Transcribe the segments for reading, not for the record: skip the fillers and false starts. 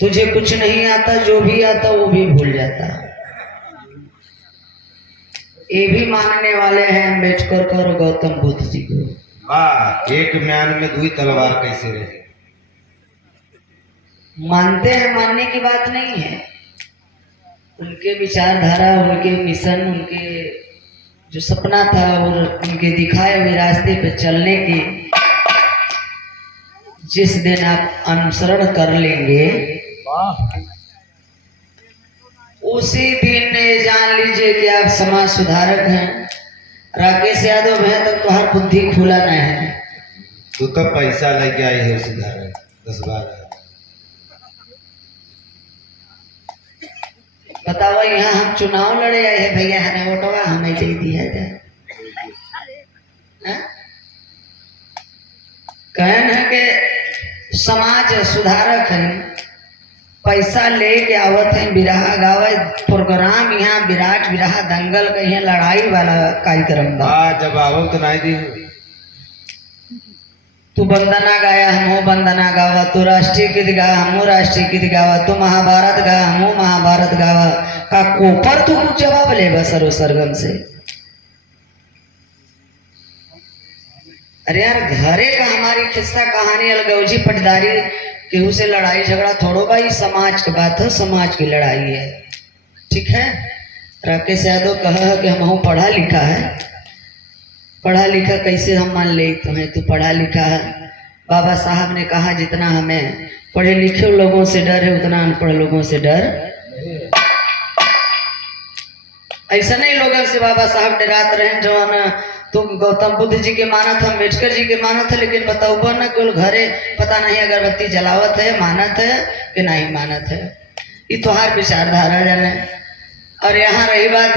तुझे कुछ नहीं आता, जो भी आता वो भी भूल जाता। ये भी मानने वाले हैं अम्बेडकर और गौतम बुद्ध जी को। वाह, एक म्यान में दुई तलवार कैसे रहे। मानते हैं, मानने की बात नहीं है। उनके विचारधारा, उनके मिशन, उनके जो सपना था और उनके दिखाए हुए रास्ते पे चलने की जिस दिन आप अनुसरण कर लेंगे उसी दिन जान लीजिए कि आप समाज सुधारक हैं। राकेश यादव है तब तो हर बुद्धि खुला नहीं है। तू तो पैसा लेके आई है सुधार 10-12। बताओ, यहाँ हम चुनाव लड़े आए हैं भैया, हमें वोटवा हमें दे दिया जाए। कहन है कि समाज सुधारक है, पैसा लेके आवत है, बिरहा गावे प्रोग्राम यहाँ विराट बिरहा दंगल का यहाँ लड़ाई वाला कार्यक्रम बा। जब आवो तो नहीं दी। तू वंदना गाया, हम वंदना गावा। तू राष्ट्रीय गीत गा, हम राष्ट्रीय गीत गावा। तू महाभारत गा, हम महाभारत गावा। का कोपर तू कुछ जवाब ले बस सरो सरगम से। अरे यार, घरे का हमारी किस्सा कहानी अलगौजी पटदारी केहू से लड़ाई झगड़ा थोड़ो भाई, समाज की बात है, समाज की लड़ाई है। ठीक है। राकेश यादव कहा कि हम पढ़ा लिखा है। पढ़ा लिखा कैसे हम मान ले तुम्हें, तू पढ़ा लिखा है। बाबा साहब ने कहा जितना हमें पढ़े लिखे लोगों से डर है उतना अनपढ़ लोगों से डर। ऐसा नहीं लोगों से बाबा साहब डराते रहे जो तुम गौतम बुद्ध जी के मानत है, अम्बेडकर जी के मानत है, लेकिन बताओ ना केवल घरे पता नहीं अगरबत्ती जलावत है, मानत है कि नहीं मानत है। ये तुहार विचारधारा जाने। और यहाँ रही बात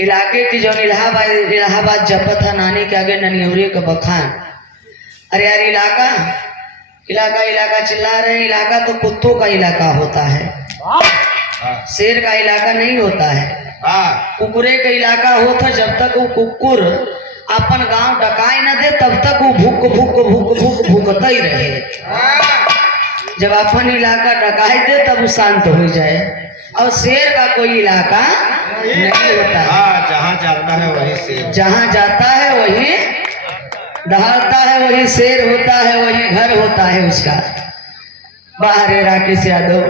इलाके की, जो इलाहाबाद जपत है नानी के आगे ननियौरी का बखान। अरे यार, इलाका इलाका इलाका चिल्ला रहे हैं। इलाका तो कुत्तों का इलाका होता है, शेर का इलाका नहीं होता है। कुकुरे का इलाका होता जब तक वो कुकुर अपन गांव डकाई न दे तब तक वो भूक भूक भूक भूक भूकता ही रहे। जब अपन इलाका डकाई दे तब वो शांत हो जाए। और शेर का कोई इलाका नहीं होता है। जहाँ जाता है वही शेर, जहाँ जाता है वही दहाड़ता है, वही शेर होता है, वही घर होता है उसका। बाहर राकेश यादव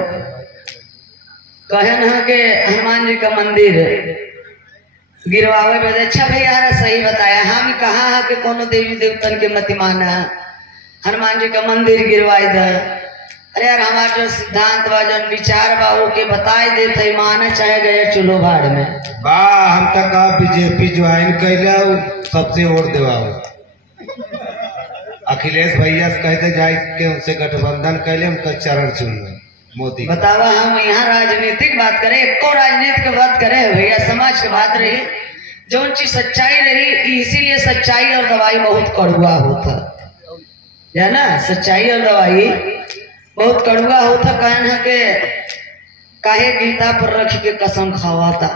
कहन है कि हनुमान जी का मंदिर गिरवावे में। अच्छा भैया सही बताया। हम कहा है कि कोनो देवी देवतन के मत माना, हनुमान जी का मंदिर गिरवाई दे। अरे यार, हमारा जो सिद्धांत बा, जो विचार बा, वो के बताए देते माने चाहे गए चुलो भाड़ में। हम तक बीजेपी ज्वाइन कैला सबसे वोट देवाओ। अखिलेश भैया से कहते जाए के उनसे गठबंधन कैले, उनका चरण चुन मोदी। बतावा, हम यहाँ राजनीतिक बात करें, एको राजनीति की बात करें भैया, समाज की बात रही। जो चीज सच्चाई रही, इसीलिए सच्चाई और दवाई बहुत कड़ुआ होता है ना। सच्चाई और दवाई बहुत कड़ुआ होता। कहना है कि काहे गीता पर रख के कसम खावाता।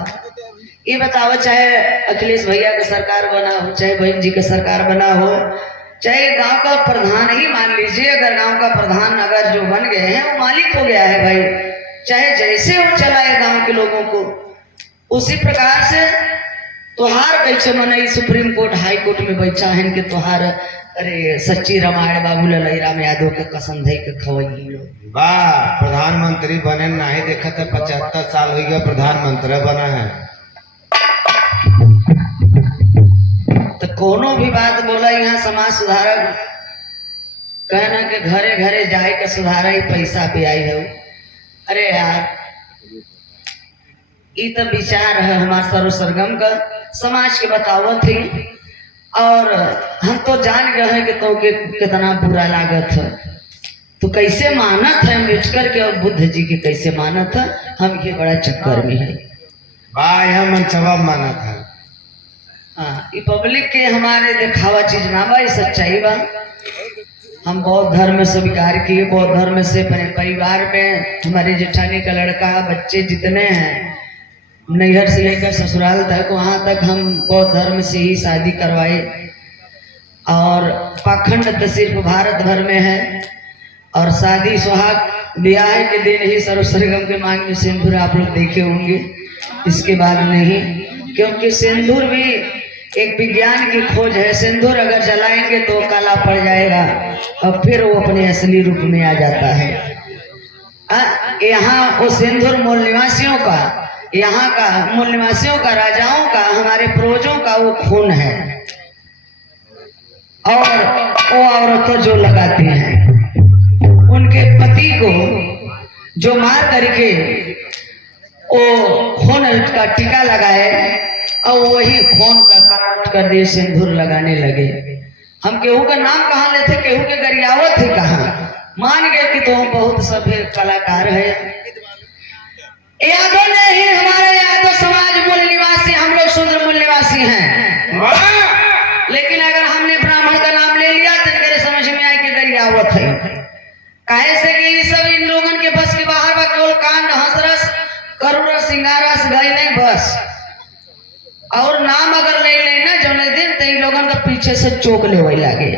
ये बतावा, चाहे अखिलेश भैया का सरकार बना हो, चाहे बहन जी का सरकार बना हो, चाहे गांव का प्रधान ही मान लीजिए, अगर गांव का प्रधान अगर जो बन गए हैं वो मालिक हो गया है भाई, चाहे जैसे वो चलाए गांव के लोगों को उसी प्रकार से। तुहार कैसे मने सुप्रीम कोर्ट हाई कोर्ट में बैठा है कि तुहार अरे सच्ची रामायण बाबू ललई राम यादव के कसम धई के खवई लोग। वाह, प्रधानमंत्री बने नहीं देखा था। 75 साल हो गया प्रधानमंत्री बना है। तो कोनो भी बात बोला यहाँ समाज सुधारक कहना कि घरे घरे जाए के सुधारा ही पैसा पे आई है। अरे यार, ये तो विचार है हमारे सर्व सरगम का, समाज के बतावत थी। और हम तो जान गए हैं कि तो के कितना बुरा लागत है। तो कैसे मानत है अम्बेडकर के और बुद्ध जी के, कैसे मानत है। हम ये बड़ा चक्कर में है। हम मनसबा माना था। हाँ, ये पब्लिक के हमारे दिखावा चीज ना बा, सच्चाई बा। हम बौद्ध धर्म स्वीकार किए, बौद्ध धर्म से अपने परिवार में हमारे जेठानी का लड़का बच्चे जितने हैं नैहर से लेकर ससुराल तक, वहाँ तक हम बौद्ध धर्म से ही शादी करवाए। और पाखंड तो सिर्फ भारत भर में है। और शादी सुहाग ब्याह के दिन ही सर्व सरगम के मांग में सिंदूर आप लोग देखे होंगे, इसके बाद नहीं, क्योंकि सिंदूर भी एक विज्ञान की खोज है। सिंदूर अगर जलाएंगे तो काला पड़ जाएगा और फिर वो अपने असली रूप में आ जाता है। यहाँ वो सिंदूर मूल निवासियों का, यहाँ का मूल निवासियों का, राजाओं का, हमारे पूर्वजों का वो खून है। और वो औरतें जो लगाती हैं उनके पति को जो मार करके वो खून का टीका लगाए और वही खून का काट कर दिए सिंदूर लगाने लगे। हम केहू का नाम कहाँ लेते, केहू के गरियावत थे कहाँ, मान गए कि तो हम बहुत सभ्य कलाकार है। यादव ने ही, हमारे यादव समाज मूल निवासी, हम लोग शूद्र मूल निवासी हैं, लेकिन अगर हमने ब्राह्मण का नाम ले लिया तो इनके समझ में आए कि गरियावत है। काहे से कि ये सब इन लोगन के बस के बाहर बा, केवल कांड हंसरस करुरस सिंगारस गए नहीं बस। और नाम अगर ले लेना जो नहीं दिन तो इन लोगन का पीछे से चोक ले वही लागे।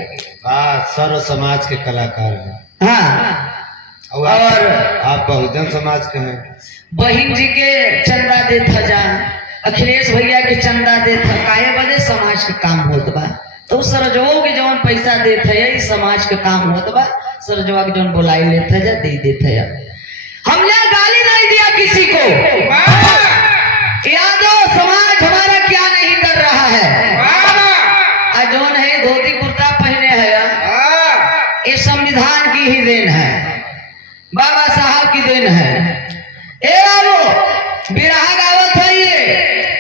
सर्व समाज के कलाकार हैं। हाँ, और आप बहुजन समाज के हैं। बहन जी के चंदा दे था जा, अखिलेश भैया के चंदा दे था, काहे बदे समाज के काम होत बा। तो सरजवो के जवन पैसा देत है समाज के काम होत बा, सरजवा के जवन बुलाई लेते जा दे देते है। हमने गाली नहीं दिया किसी को, यादव समाज हमारा क्या नहीं कर रहा है। आज जवन है धोती कुर्ता पहने है, ये संविधान की ही देन है, बाबा साहब की देन है। ए बाबू बिरहा गावत है,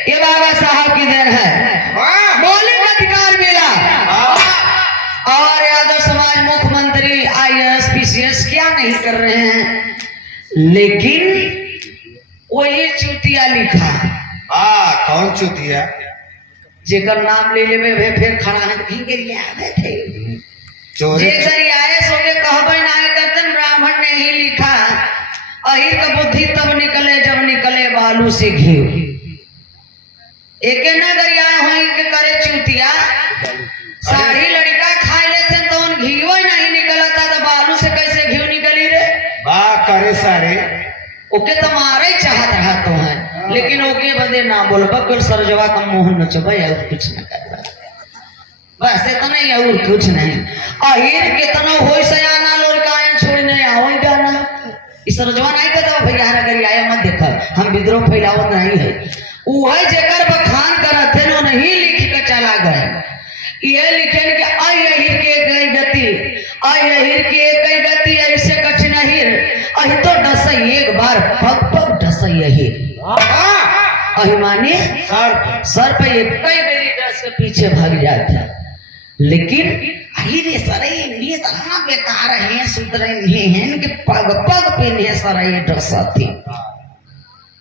ये बाबा साहब की देन है, मौलिक अधिकार मिला। और यादव समाज मुख्यमंत्री IAS PCS क्या नहीं कर रहे हैं, लेकिन वही चुतिया लिखा। कौन चुतिया? जेकर नाम ले लेवे फिर खड़ा है चोरी कहबे नहीं करते। ब्राह्मण ने ही लिखा, अहिर का बुद्धि तब निकले जब निकले बालू से घी। एक न गरिया हुई के करे चुतिया, सारी लड़का खा लेते तो उन घीओ नहीं निकलता तो बालू से कैसे घी निकली रे। करे सारे ओके तो मारे चाहत रहा तो है, लेकिन ओके बदे ना बोलबा, कुल सरजवा का मोह न चबा और कुछ न करबा, बस इतना ही और कुछ नहीं। अहिर कितना होई सयाना लड़का छोड़ नहीं आओ गाना इस सरजवा नहीं कहता भैया अगर आया मत देख, हम विद्रोह फैलावत नहीं है। वह जेकर बखान करत थे नो नहीं लिख के चला गए, ये लिखे कि अहिर के गई गति, अहिर के गई गति ऐसे कठिन अहिर, अहि तो डस एक बार पग पग डस अहिर। अहिमानी सर पे एक कई बेरी डस के पीछे भाग जाता, लेकिन अहिर सरे ये इतना बेकार है, सुधरे नहीं है कि पग पग पे नहीं सर ये डसती।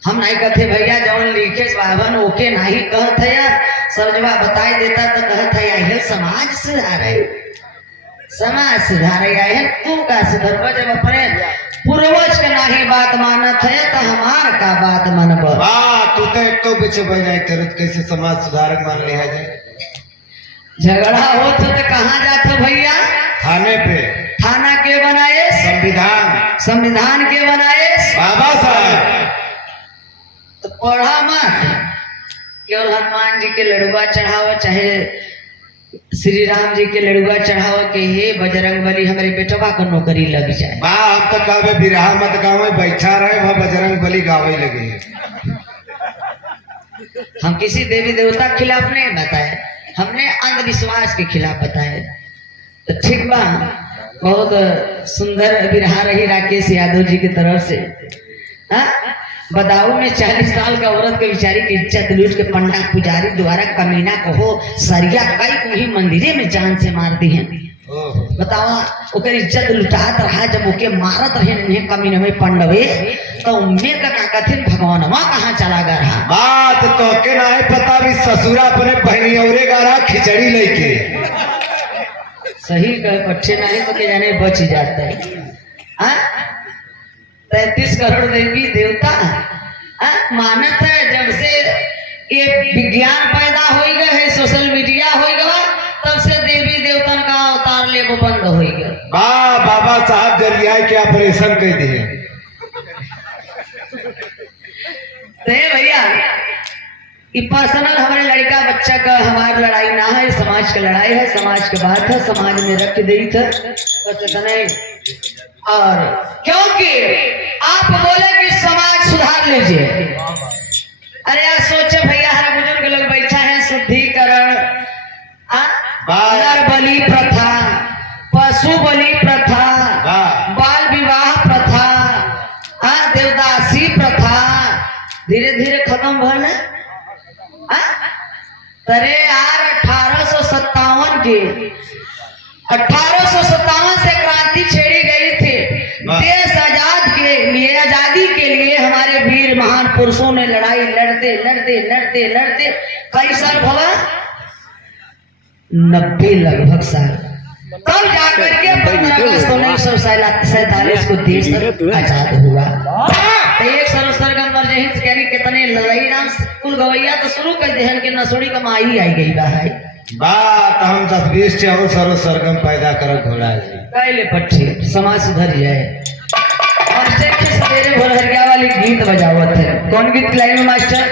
हम नहीं कहते भैया जवन लिखे बाबन ओके नहीं कहते यार, सरजवा बताई देता तो कहता है समाज सुधारे, समाज सुधारे है। तू का सुधरवा जब अपने पूर्वज का नहीं बात मानत है तो हमार का बात मानब। तू तो एक तो पीछे नहीं करत, कैसे समाज सुधारक मान लिया जाए। झगड़ा हो तो कहाँ जाते भैया? थाने पे। थाना के बनाए? संविधान। संविधान के बनाए? बाबा साहब। तो पढ़ा मत, केवल हनुमान जी के लड़ुआ चढ़ाओ, चाहे श्री राम जी के लड़ुआ चढ़ाओ कि हे बजरंग बली हमारे बेटवा को नौकरी लग जाए। हम तो कहबे बिरहा मत गावे, बैठा रहे वह बजरंग बली गावे लगे। हम किसी देवी देवता के खिलाफ नहीं बताए, हमने अंधविश्वास के खिलाफ बताए। तो ठीक बा, बहुत सुंदर बिरहा रही राकेश यादव जी की तरफ से। बदाऊ में 40 साल का औरत के बेचारी की इज्जत लूट के पंडा पुजारी द्वारा कमीना को हो सरिया कई को ही मंदिरे में जान से मार दी है। बतावा ओकर इज्जत लुटात रहा, जब ओके मारत रहे नहीं कमीने में पंडवे तो उम्मीद का कथिन भगवानवा कहाँ चला गया रहा। बात तो के नहीं पता भी ससुरा अपने बहनी औरे गारा खिचड़ी लेके सही कहे पट्टे नहीं तो के जाने बच जाता है। 33 करोड़ देवी देवता मानत है। जब से ये विज्ञान पैदा हो गए है, सोशल मीडिया हो गया, तब से देवी देवतन का अवतार ले बंद हो गया। बाबा साहब जरिया के ऑपरेशन कर दिए। तो ये भैया कि पर्सनल हमारे लड़का बच्चा का हमारी लड़ाई ना है, समाज की लड़ाई है, समाज की बात है, समाज में रख दी थे बस इतना ही। और क्योंकि आप बोले कि समाज सुधार लीजिए, अरे यार सोचे भैया हमारे बुजुर्ग लोग बैठा है, शुद्धिकरण, नर बलि प्रथा, पशु बलि प्रथा, बाल विवाह प्रथा, देवदासी प्रथा धीरे धीरे खत्म भल है। अरे यार 1857 से क्रांति छेड़ी गई थी। देश आजाद के लिए, आजादी के लिए हमारे वीर महान पुरुषों ने लड़ाई लड़ते लड़ते लड़ते लड़ते कई साल भला 90 लगभग साल, तब जाकर के 15 अगस्त 1947 को देश आजाद हुआ। तो एक सरगम वर्जहित कह कितने लड़ाई राम कुल गवैया तो शुरू कर दे कि नसोड़ी का माही आई गई बा है बात हम 10-20 और सरगम पैदा कर घोड़ा जी कैले पट्टी समाज सुधर जाए। और स्टेज पे सवेरे भोर हरिया वाली गीत बजावत है। कौन गीत लाइन में मास्टर?